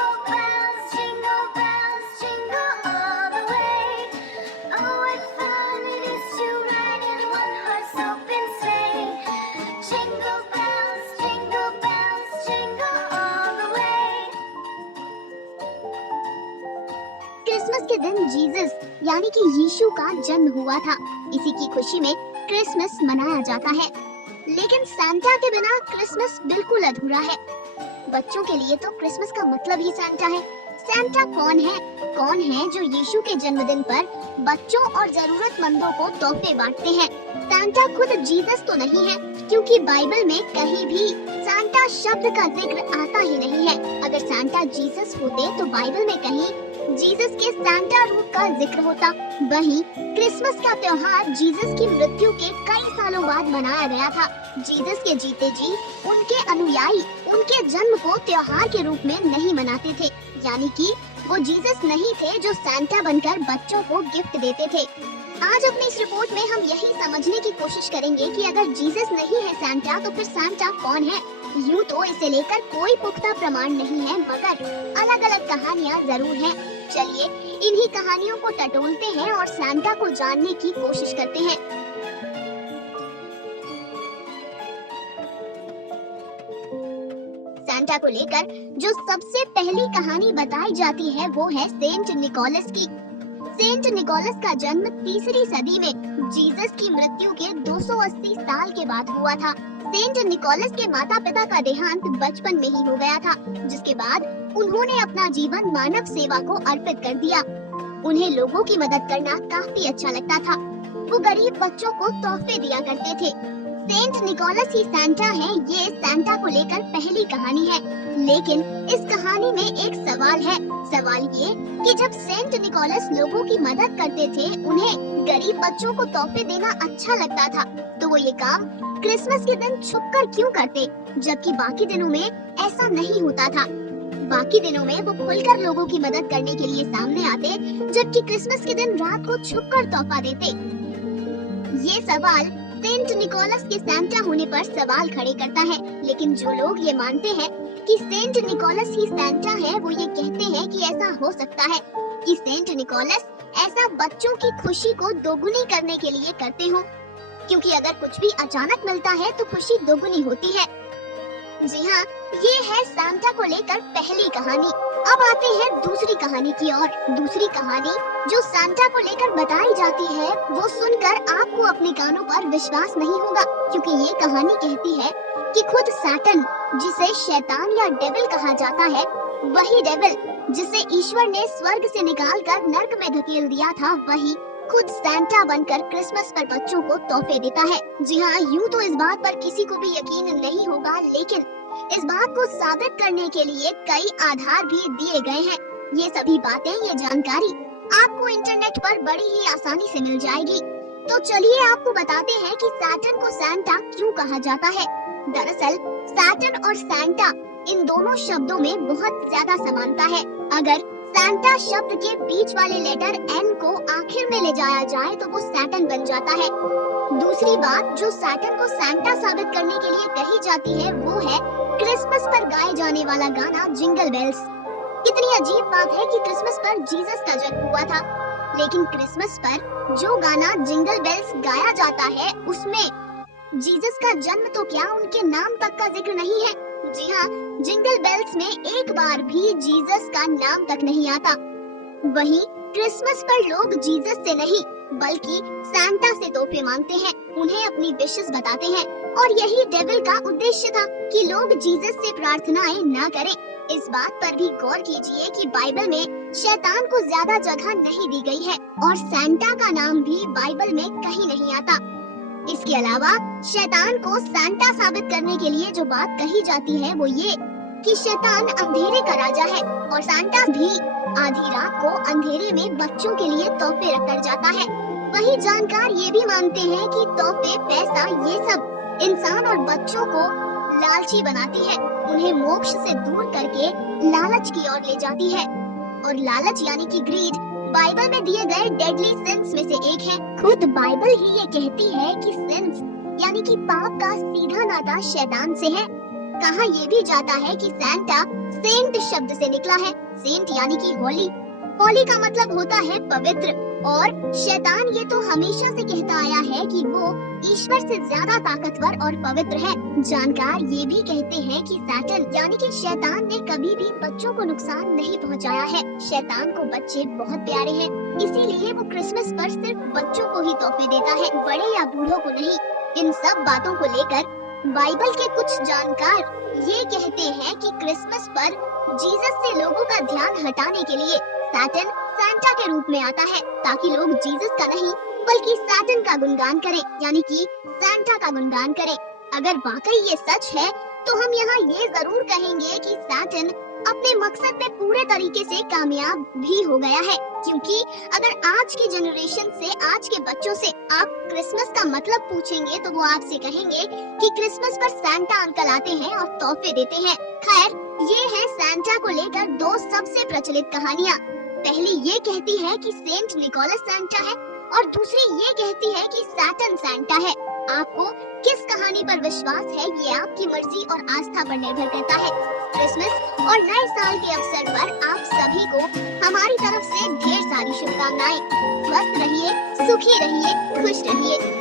jingle bells, jingle all the way. Oh, what fun it is to ride in one horse open sleigh. Jingle bells, jingle all the way. Christmas के दिन Jesus यानी कि यीशु का जन्म हुआ था। इसी की खुशी में क्रिसमस मनाया जाता है। लेकिन सांता के बिना क्रिसमस बिल्कुल अधूरा है। बच्चों के लिए तो क्रिसमस का मतलब ही सांता है। सांता कौन है? कौन है जो यीशु के जन्मदिन पर बच्चों और जरूरतमंदों को तोहफे बांटते हैं? सांता खुद जीसस तो नहीं है, क्योंकि बाइबल में कहीं भी सांता शब्द का जिक्र आता ही नहीं है। अगर सांता जीसस होते तो बाइबल में कहीं जीसस के सांता रूप का जिक्र होता। वहीं क्रिसमस का त्योहार जीसस की मृत्यु के कई सालों बाद मनाया गया था। जीसस के जीते जी उनके अनुयायी उनके जन्म को त्योहार के रूप में नहीं मनाते थे, यानी कि वो जीसस नहीं थे जो सांता बनकर बच्चों को गिफ्ट देते थे। आज अपनी इस रिपोर्ट में हम यही समझने की कोशिश करेंगे कि अगर जीसस नहीं है सांता तो फिर सांता कौन है। यूँ तो इसे लेकर कोई पुख्ता प्रमाण नहीं है, मगर अलग अलग कहानियाँ जरूर हैं। चलिए इन्हीं कहानियों को टटोलते हैं और सांता को जानने की कोशिश करते हैं। सांता को लेकर जो सबसे पहली कहानी बताई जाती है वो है सेंट निकोलस की। सेंट निकोलस का जन्म तीसरी सदी में जीसस की मृत्यु के 280 साल के बाद हुआ था। सेंट निकोलस के माता पिता का देहांत बचपन में ही हो गया था, जिसके बाद उन्होंने अपना जीवन मानव सेवा को अर्पित कर दिया। उन्हें लोगों की मदद करना काफी अच्छा लगता था। वो गरीब बच्चों को तोहफे दिया करते थे। सेंट निकोलस ही सांता है, ये सांता को लेकर पहली कहानी है। लेकिन इस कहानी में एक सवाल है। सवाल ये कि जब सेंट निकोलस लोगों की मदद करते थे, उन्हें गरीब बच्चों को तोहफे देना अच्छा लगता था, तो वो ये काम क्रिसमस के दिन छुपकर क्यों करते, जबकि बाकी दिनों में ऐसा नहीं होता था। बाकी दिनों में वो खुलकर लोगों की मदद करने के लिए सामने आते, जबकि क्रिसमस के दिन रात को छुपकर तोहफा देते। ये सवाल सेंट निकोलस के सांता होने पर सवाल खड़े करता है। लेकिन जो लोग ये मानते हैं कि सेंट निकोलस ही सांता है, वो ये कहते हैं कि ऐसा हो सकता है कि सेंट निकोलस ऐसा बच्चों की खुशी को दोगुनी करने के लिए करते हो, क्योंकि अगर कुछ भी अचानक मिलता है तो खुशी दोगुनी होती है। जी हाँ, ये है सांता को लेकर पहली कहानी। अब आते हैं दूसरी कहानी की ओर। दूसरी कहानी जो सांता को लेकर बताई जाती है, वो सुनकर आपको अपने कानों पर विश्वास नहीं होगा, क्योंकि ये कहानी कहती है कि खुद सैटन, जिसे शैतान या डेविल कहा जाता है, वही डेविल जिसे ईश्वर ने स्वर्ग से निकालकर नर्क में धकेल दिया था, वही खुद सांता बनकर क्रिसमस पर बच्चों को तोहफे देता है। जी हाँ, यूँ तो इस बात पर किसी को भी यकीन नहीं होगा, लेकिन इस बात को साबित करने के लिए कई आधार भी दिए गए हैं। ये सभी बातें, ये जानकारी आपको इंटरनेट पर बड़ी ही आसानी से मिल जाएगी। तो चलिए आपको बताते हैं कि सैटन को सांता क्यों कहा जाता है। दरअसल सैटन और सांता इन दोनों शब्दों में बहुत ज्यादा समानता है। अगर सांता शब्द के बीच वाले लेटर एन को आखिर में ले जाया जाए तो वो सैटन बन जाता है। दूसरी बात जो सैटन को सांता साबित करने के लिए कही जाती है, वो है क्रिसमस पर गाए जाने वाला गाना जिंगल बेल्स। कितनी अजीब बात है कि क्रिसमस पर जीसस का जन्म हुआ था, लेकिन क्रिसमस पर जो गाना जिंगल बेल्स गाया जाता है, उसमें जीसस का जन्म तो क्या, उनके नाम तक का जिक्र नहीं है। जी हाँ, जिंगल बेल्स में एक बार भी जीसस का नाम तक नहीं आता। वहीं क्रिसमस पर लोग जीसस से नहीं बल्कि सांता से तोहफे मांगते हैं, उन्हें अपनी विशेस बताते हैं, और यही डेविल का उद्देश्य था कि लोग जीसस से प्रार्थनाएं ना करें। इस बात पर भी गौर कीजिए कि बाइबल में शैतान को ज्यादा जगह नहीं दी गई है और सांता का नाम भी बाइबल में कहीं नहीं आता। इसके अलावा शैतान को सांता साबित करने के लिए जो बात कही जाती है वो ये कि शैतान अंधेरे का राजा है और सांता भी आधी रात को अंधेरे में बच्चों के लिए तोहफे रख कर जाता है। वही जानकार ये भी मानते हैं कि तोहफे, पैसा, ये सब इंसान और बच्चों को लालची बनाती है, उन्हें मोक्ष से दूर करके लालच की ओर ले जाती है। और लालच यानी कि ग्रीड बाइबल में दिए गए डेडली सिंस में से एक है। खुद बाइबल ही ये कहती है कि सिंस यानी कि पाप का सीधा नाता शैतान से है। कहा यह भी जाता है कि सांता सेंट शब्द से निकला है। सेंट यानी कि होली। होली का मतलब होता है पवित्र, और शैतान ये तो हमेशा से कहता आया है कि वो ईश्वर से ज्यादा ताकतवर और पवित्र है। जानकार ये भी कहते हैं कि सैटन यानी कि शैतान ने कभी भी बच्चों को नुकसान नहीं पहुंचाया है। शैतान को बच्चे बहुत प्यारे हैं, इसीलिए वो क्रिसमस पर सिर्फ बच्चों को ही तोहफे देता है, बड़े या बूढ़ों को नहीं। इन सब बातों को लेकर बाइबल के कुछ जानकार ये कहते हैं कि क्रिसमस पर जीसस से लोगों का ध्यान हटाने के लिए सैटन सांता के रूप में आता है, ताकि लोग जीसस का नहीं बल्कि सैटन का गुणगान करें, यानी कि सांता का गुणगान करें। अगर वाकई ये सच है तो हम यहाँ ये जरूर कहेंगे कि सैटन अपने मकसद में पूरे तरीके से कामयाब भी हो गया है, क्योंकि अगर आज की जनरेशन से, आज के बच्चों से आप क्रिसमस का मतलब पूछेंगे तो वो आपसे कहेंगे कि क्रिसमस पर सांता अंकल आते हैं और तोहफे देते हैं। खैर, ये है सांता को लेकर दो सबसे प्रचलित कहानियाँ। पहली ये कहती है कि सेंट निकोलस सांता है और दूसरी ये कहती है कि सैटन सांता है। आपको किस कहानी पर विश्वास है ये आपकी मर्जी और आस्था पर निर्भर करता है। क्रिसमस और नए साल के अवसर पर आप सभी को हमारी तरफ से ढेर सारी शुभकामनाएं। स्वस्थ रहिए, सुखी रहिए, खुश रहिए।